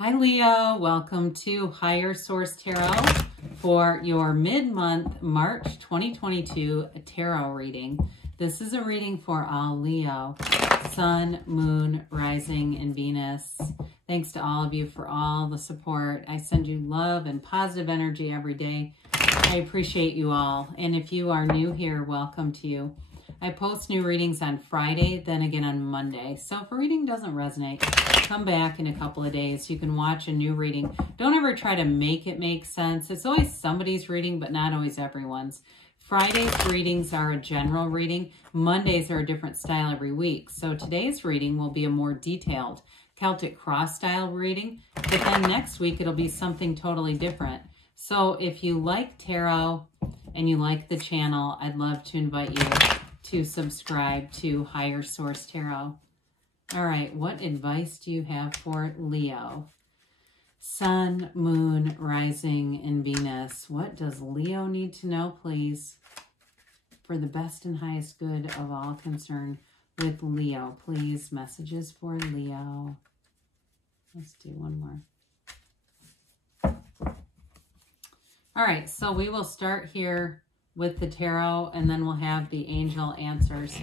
Hi Leo, welcome to Higher Source Tarot for your mid-month March 2022 tarot reading. This is a reading for all Leo, Sun, Moon, Rising, and Venus. Thanks to all of you for all the support. I send you love and positive energy every day. I appreciate you all. And if you are new here, welcome to you. I post new readings on Friday, then again on Monday. So if a reading doesn't resonate, come back in a couple of days. You can watch a new reading. Don't ever try to make it make sense. It's always somebody's reading, but not always everyone's. Friday's readings are a general reading. Mondays are a different style every week. So today's reading will be a more detailed Celtic cross style reading, but then next week it'll be something totally different. So if you like tarot and you like the channel, I'd love to invite you to subscribe to Higher Source Tarot. All right, what advice do you have for Leo? Sun, Moon, Rising, and Venus. What does Leo need to know, please, for the best and highest good of all concerned with Leo? Please, messages for Leo. Let's do one more. All right, so we will start here with the tarot, and then we'll have the angel answers.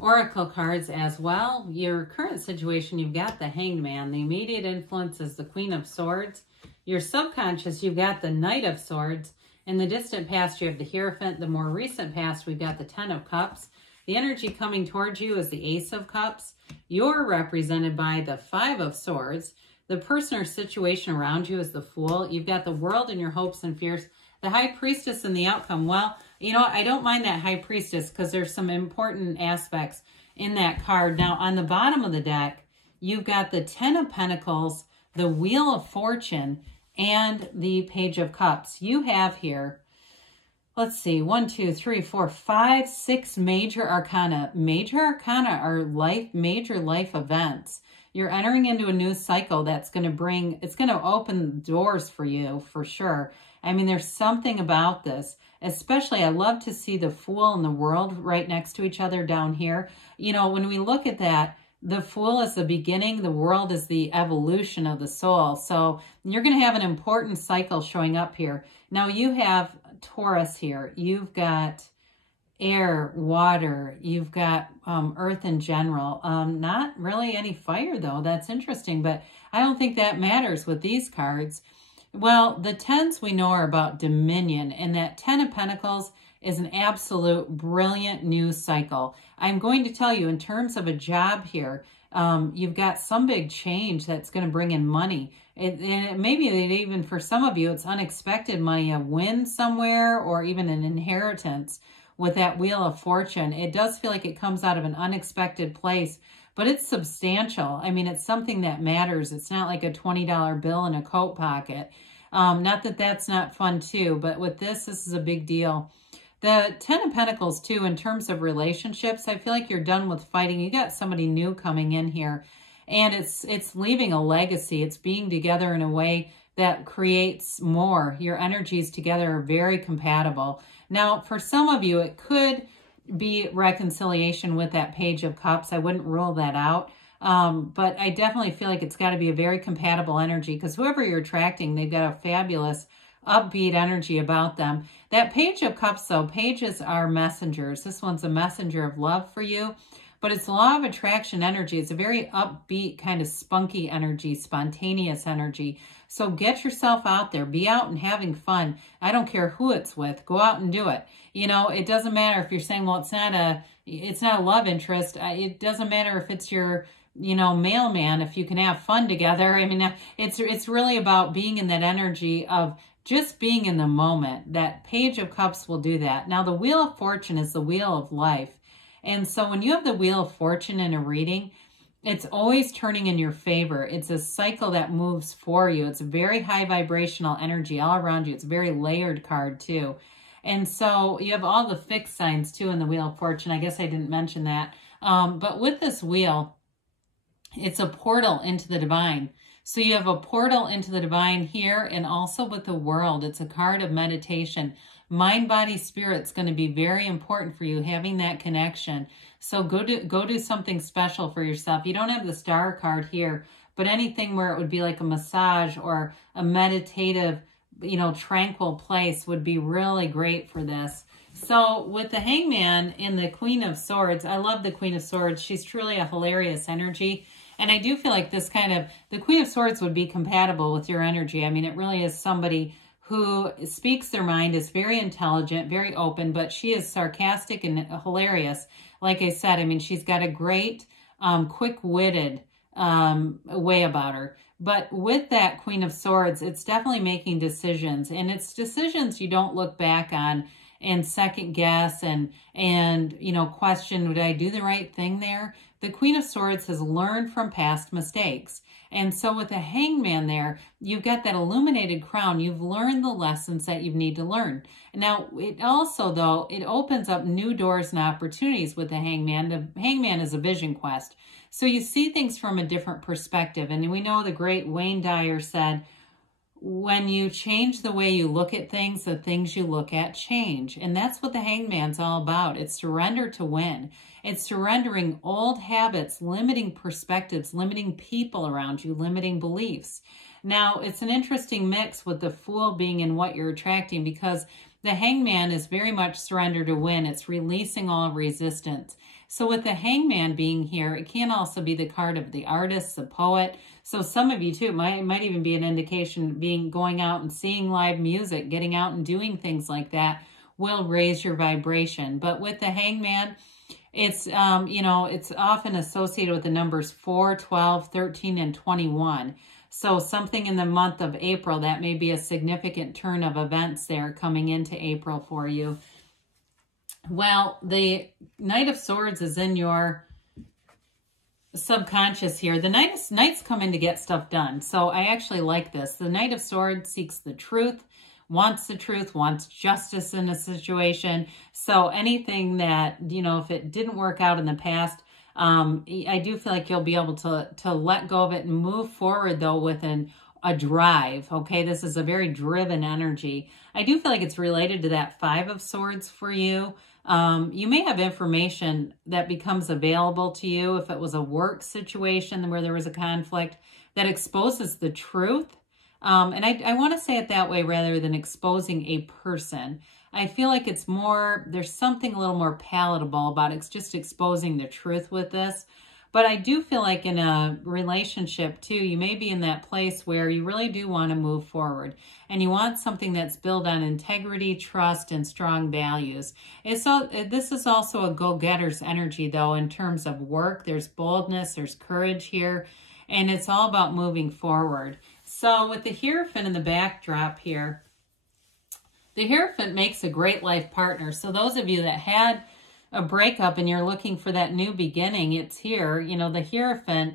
Oracle cards as well. Your current situation, you've got the Hangman. The immediate influence is the Queen of Swords. Your subconscious, you've got the Knight of Swords. In the distant past, you have the Hierophant. The more recent past, we've got the Ten of Cups. The energy coming towards you is the Ace of Cups. You're represented by the Five of Swords. The person or situation around you is the Fool. You've got the World and your hopes and fears. The High Priestess and the outcome. Well, you know, I don't mind that High Priestess because there's some important aspects in that card. Now, on the bottom of the deck, you've got the Ten of Pentacles, the Wheel of Fortune, and the Page of Cups. You have here, let's see, 1, 2, 3, 4, 5, 6 major arcana. Major arcana are major life events. You're entering into a new cycle that's going to bring, it's going to open doors for you for sure. I mean, there's something about this, especially I love to see the Fool and the World right next to each other down here. You know, when we look at that, the Fool is the beginning, the World is the evolution of the soul. So you're going to have an important cycle showing up here. Now you have Taurus here. You've got air, water, you've got earth in general. Not really any fire though. That's interesting, but I don't think that matters with these cards. Well, the tens we know are about dominion, and that Ten of Pentacles is an absolute brilliant new cycle. I'm going to tell you in terms of a job here, you've got some big change that's going to bring in money. Maybe even for some of you, it's unexpected money, a win somewhere, or even an inheritance with that Wheel of Fortune. It does feel like it comes out of an unexpected place, but it's substantial. I mean, it's something that matters. It's not like a $20 bill in a coat pocket. Not that that's not fun too, but with this is a big deal. The Ten of Pentacles too, in terms of relationships, I feel like you're done with fighting. You got somebody new coming in here, and it's leaving a legacy. It's being together in a way that creates more. Your energies together are very compatible. Now, for some of you, it could be reconciliation with that Page of Cups. I wouldn't rule that out. But I definitely feel like it's got to be a very compatible energy, because whoever you're attracting, they've got a fabulous upbeat energy about them. That Page of Cups, though, pages are messengers. This one's a messenger of love for you, but it's law of attraction energy. It's a very upbeat kind of spunky energy, spontaneous energy. So get yourself out there, be out and having fun. I don't care who it's with. Go out and do it. You know, it doesn't matter if you're saying, well, it's not a love interest. It doesn't matter if it's your, you know, mailman, if you can have fun together. I mean, it's really about being in that energy of just being in the moment. That Page of Cups will do that. Now, the Wheel of Fortune is the wheel of life. And so when you have the Wheel of Fortune in a reading, it's always turning in your favor. It's a cycle that moves for you. It's a very high vibrational energy all around you. It's a very layered card too. And so you have all the fixed signs too in the Wheel of Fortune. I guess I didn't mention that. But with this wheel, it's a portal into the divine. So you have a portal into the divine here, and also with the World. It's a card of meditation. Mind, body, spirit's going to be very important for you, having that connection. So go do something special for yourself. You don't have the Star card here, but anything where it would be like a massage or a meditative, you know, tranquil place would be really great for this. So with the Hangman and the Queen of Swords, I love the Queen of Swords. She's truly a hilarious energy. And I do feel like this kind of, the Queen of Swords would be compatible with your energy. I mean, it really is somebody who speaks their mind, is very intelligent, very open, but she is sarcastic and hilarious. Like I said, I mean, she's got a great, quick-witted way about her. But with that Queen of Swords, it's definitely making decisions. And it's decisions you don't look back on and second guess and you know, question, did I do the right thing there? The Queen of Swords has learned from past mistakes. And so with the Hangman there, you've got that illuminated crown. You've learned the lessons that you need to learn. Now, it also, though, it opens up new doors and opportunities with the Hangman. The Hangman is a vision quest. So you see things from a different perspective. And we know the great Wayne Dyer said, when you change the way you look at things, the things you look at change. And that's what the Hangman's all about. It's surrender to win. It's surrendering old habits, limiting perspectives, limiting people around you, limiting beliefs. Now, it's an interesting mix with the Fool being in what you're attracting, because the Hangman is very much surrender to win. It's releasing all resistance. So with the Hangman being here, it can also be the card of the artist, the poet. So some of you too, might even be an indication going out and seeing live music, getting out and doing things like that will raise your vibration. But with the Hangman, it's, you know, it's often associated with the numbers 4, 12, 13, and 21. So something in the month of April, that may be a significant turn of events there coming into April for you. Well, the Knight of Swords is in your subconscious here. The Knights come in to get stuff done. So I actually like this. The Knight of Swords seeks the truth, wants justice in a situation. So anything that, you know, if it didn't work out in the past, I do feel like you'll be able to let go of it and move forward, though, with a drive. Okay, this is a very driven energy. I do feel like it's related to that 5 of Swords for you. You may have information that becomes available to you if it was a work situation where there was a conflict that exposes the truth. And I want to say it that way rather than exposing a person. I feel like it's more, there's something a little more palatable about it. It's just exposing the truth with this. But I do feel like in a relationship too, you may be in that place where you really do want to move forward. And you want something that's built on integrity, trust, and strong values. This is also a go-getter's energy, though, in terms of work. There's boldness, there's courage here. And it's all about moving forward. So with the Hierophant in the backdrop here, the Hierophant makes a great life partner. So those of you that had a breakup and you're looking for that new beginning, it's here. You know, the Hierophant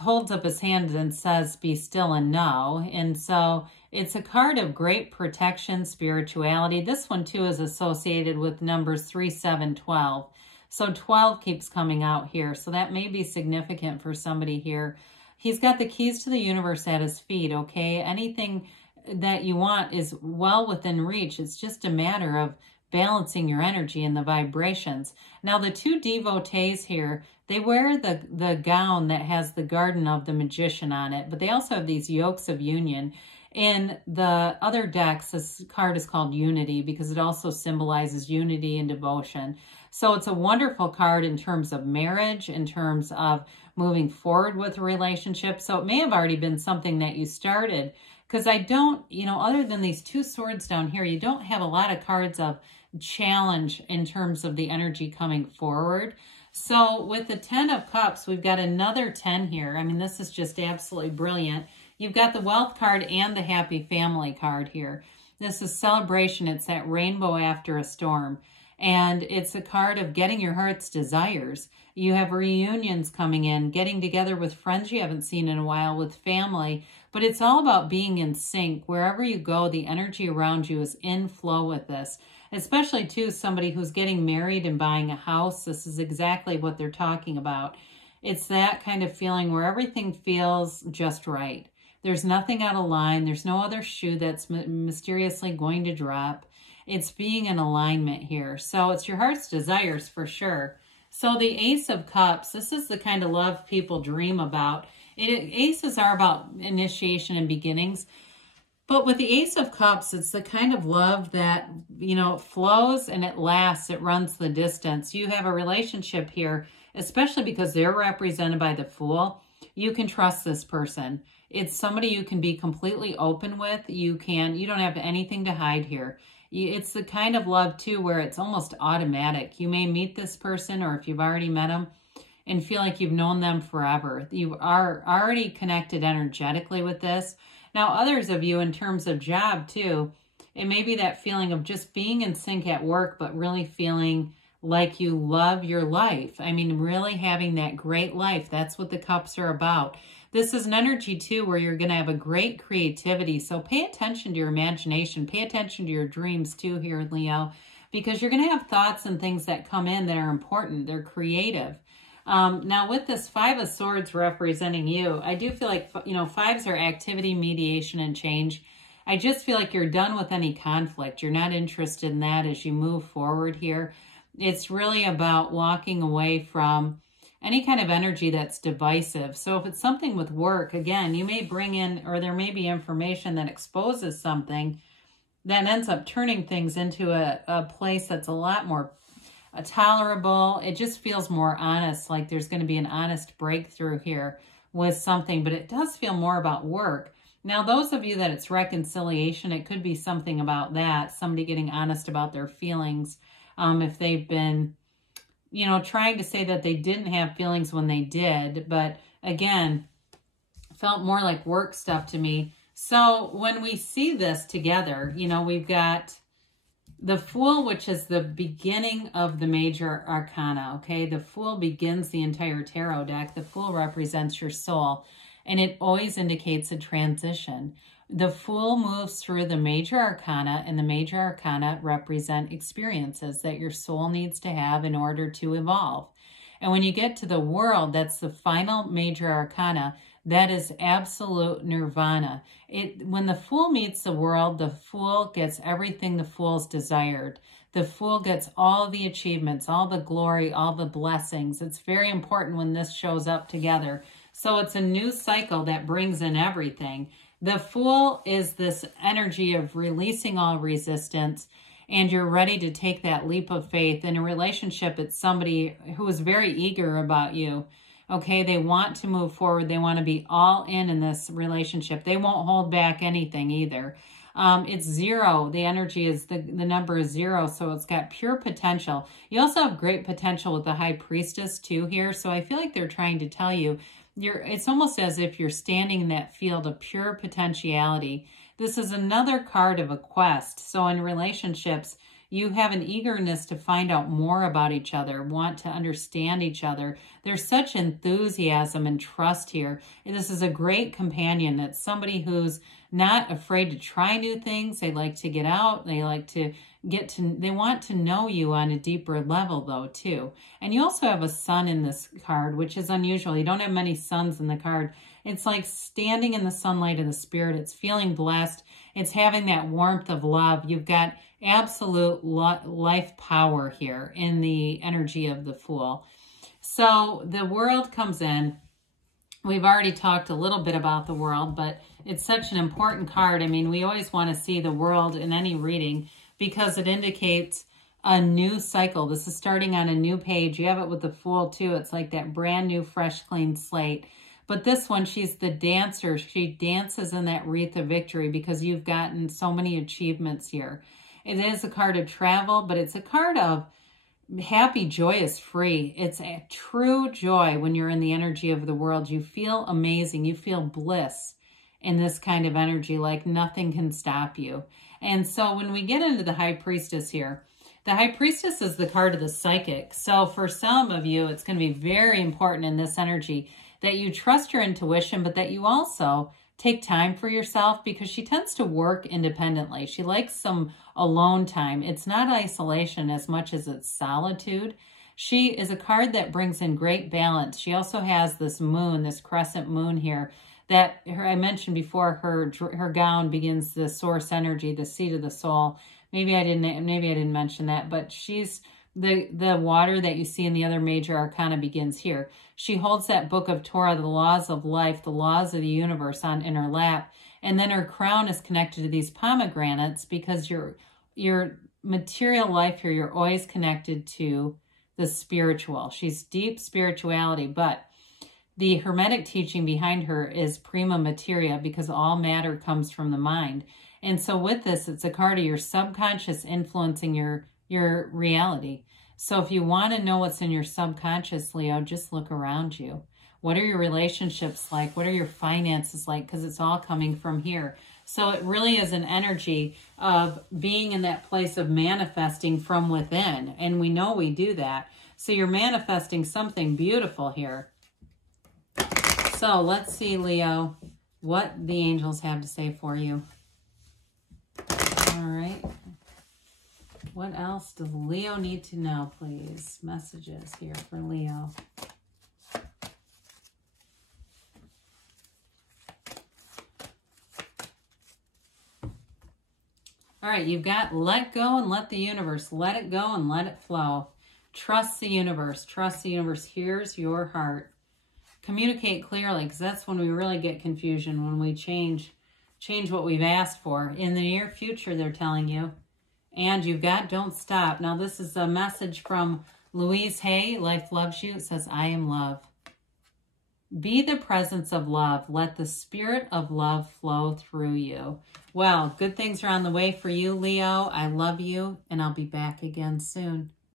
holds up his hand and says, be still and know. And so it's a card of great protection, spirituality. This one too is associated with numbers 3, 7, 12. So 12 keeps coming out here. So that may be significant for somebody here. He's got the keys to the universe at his feet, okay? Anything that you want is well within reach. It's just a matter of balancing your energy and the vibrations. Now, the 2 devotees here, they wear the gown that has the garden of the magician on it, but they also have these yokes of union. In the other decks, this card is called Unity because it also symbolizes unity and devotion. So it's a wonderful card in terms of marriage, in terms of moving forward with a relationship. So it may have already been something that you started, because I don't, you know, other than these 2 swords down here, you don't have a lot of cards of challenge in terms of the energy coming forward. So with the 10 of Cups, we've got another 10 here. I mean, this is just absolutely brilliant. You've got the Wealth card and the Happy Family card here. This is celebration. It's that rainbow after a storm. And it's a card of getting your heart's desires. You have reunions coming in, getting together with friends you haven't seen in a while, with family. But it's all about being in sync. Wherever you go, the energy around you is in flow with this. Especially, too, somebody who's getting married and buying a house. This is exactly what they're talking about. It's that kind of feeling where everything feels just right. There's nothing out of line. There's no other shoe that's mysteriously going to drop. It's being in alignment here. So it's your heart's desires for sure. So the Ace of Cups, this is the kind of love people dream about. Aces are about initiation and beginnings. But with the Ace of Cups, it's the kind of love that, you know, flows and it lasts. It runs the distance. You have a relationship here, especially because they're represented by the Fool. You can trust this person. It's somebody you can be completely open with. You don't have anything to hide here. It's the kind of love, too, where it's almost automatic. You may meet this person, or if you've already met them, and feel like you've known them forever. You are already connected energetically with this. Now, others of you, in terms of job, too, it may be that feeling of just being in sync at work, but really feeling like you love your life. I mean, really having that great life. That's what the cups are about. This is an energy, too, where you're going to have a great creativity. So pay attention to your imagination. Pay attention to your dreams, too, here, Leo, because you're going to have thoughts and things that come in that are important. They're creative. Now, with this Five of Swords representing you, I do feel like, you know, fives are activity, mediation, and change. I just feel like you're done with any conflict. You're not interested in that as you move forward here. It's really about walking away from any kind of energy that's divisive. So if it's something with work, again, you may bring in, or there may be information that exposes something that ends up turning things into a place that's a lot more tolerable. It just feels more honest, like there's going to be an honest breakthrough here with something, but it does feel more about work. Now, those of you that it's reconciliation, it could be something about that, somebody getting honest about their feelings. If they've been, you know, trying to say that they didn't have feelings when they did, but again, felt more like work stuff to me. So when we see this together, you know, we've got the Fool, which is the beginning of the major arcana, okay? The Fool begins the entire tarot deck. The Fool represents your soul, and it always indicates a transition. The Fool moves through the major arcana, and the major arcana represent experiences that your soul needs to have in order to evolve. And when you get to the World, that's the final major arcana. That is absolute nirvana. When the Fool meets the World, the Fool gets everything the Fool's desired. The Fool gets all the achievements, all the glory, all the blessings. It's very important when this shows up together. So it's a new cycle that brings in everything. The Fool is this energy of releasing all resistance, and you're ready to take that leap of faith. In a relationship, it's somebody who is very eager about you. Okay, they want to move forward. They want to be all in this relationship. They won't hold back anything either. It's zero. The energy is, the number is 0, so it's got pure potential. You also have great potential with the High Priestess too here, so I feel like they're trying to tell you, it's almost as if you're standing in that field of pure potentiality. This is another card of a quest. So in relationships, you have an eagerness to find out more about each other, want to understand each other. There's such enthusiasm and trust here. And this is a great companion. It's somebody who's not afraid to try new things. They like to get out. They like to they want to know you on a deeper level though too. And you also have a sun in this card, which is unusual. You don't have many suns in the card. It's like standing in the sunlight of the spirit. It's feeling blessed. It's having that warmth of love. You've got absolute life power here in the energy of the Fool. So the World comes in. We've already talked a little bit about the World, but it's such an important card. I mean, we always want to see the World in any reading because it indicates a new cycle. This is starting on a new page. You have it with the Fool too. It's like that brand new, fresh, clean slate. But this one, she's the dancer. She dances in that wreath of victory because you've gotten so many achievements here. It is a card of travel, but it's a card of happy, joyous, free. It's a true joy when you're in the energy of the World. You feel amazing. You feel bliss in this kind of energy, like nothing can stop you. And so when we get into the High Priestess here, the High Priestess is the card of the psychic. So for some of you, it's going to be very important in this energy that you trust your intuition, but that you also take time for yourself because she tends to work independently. She likes some alone time. It's not isolation as much as it's solitude. She is a card that brings in great balance. She also has this moon, this crescent moon here that I mentioned before. Her gown begins the source energy, the seat of the soul. Maybe I didn't mention that, but she's the water that you see in the other major arcana begins here. She holds that book of Torah, the laws of life, the laws of the universe in her lap. And then her crown is connected to these pomegranates because your material life here, you're always connected to the spiritual. She's deep spirituality, but the Hermetic teaching behind her is prima materia because all matter comes from the mind. And so with this, it's a card of your subconscious influencing your reality. So if you want to know what's in your subconscious, Leo, just look around you. What are your relationships like? What are your finances like? Because it's all coming from here. So it really is an energy of being in that place of manifesting from within. And we know we do that. So you're manifesting something beautiful here. So let's see, Leo, what the angels have to say for you. All right. What else does Leo need to know, please? Messages here for Leo. All right, you've got let go and let the universe. Let it go and let it flow. Trust the universe. Trust the universe. Here's your heart. Communicate clearly, because that's when we really get confusion, when we change what we've asked for. In the near future, they're telling you. And you've got don't stop. Now, this is a message from Louise Hay. Life loves you. It says, I am love. Be the presence of love. Let the spirit of love flow through you. Well, good things are on the way for you, Leo. I love you, and I'll be back again soon.